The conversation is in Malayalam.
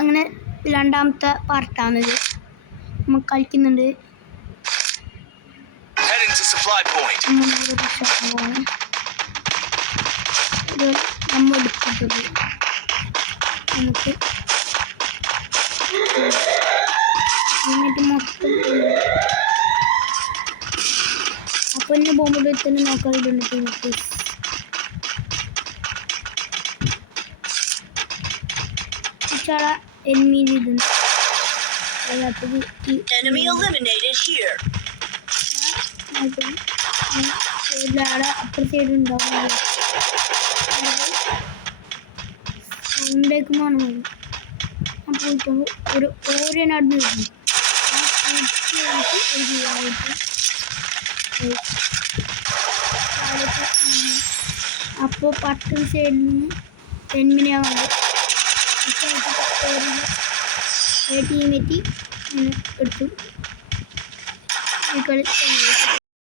അങ്ങനെ രണ്ടാമത്തെ പാർട്ടാണിത്. നമ്മൾ കളിക്കുന്നുണ്ട്. നമ്മൾ എടുത്തിട്ടുണ്ട്. നമുക്ക് എന്നിട്ട് മൊത്തം അപ്പോൾ ഇനി ബോംബ് തന്നെ നോക്കാൻ വേണ്ടിയിട്ട് നമുക്ക് enemy eliminated here. അപ്പുറത്തെ സൈഡ് ഉണ്ടാവും. സൗണ്ടേക്കുമാണ് മതി. അപ്പോൾ ഒരു ഓരോ നടന്നു വരുന്നു. അപ്പോൾ 10 സൈഡിൽ നിന്ന് 10 മിനിറ്റ് ടീമെത്തി എടുത്തു.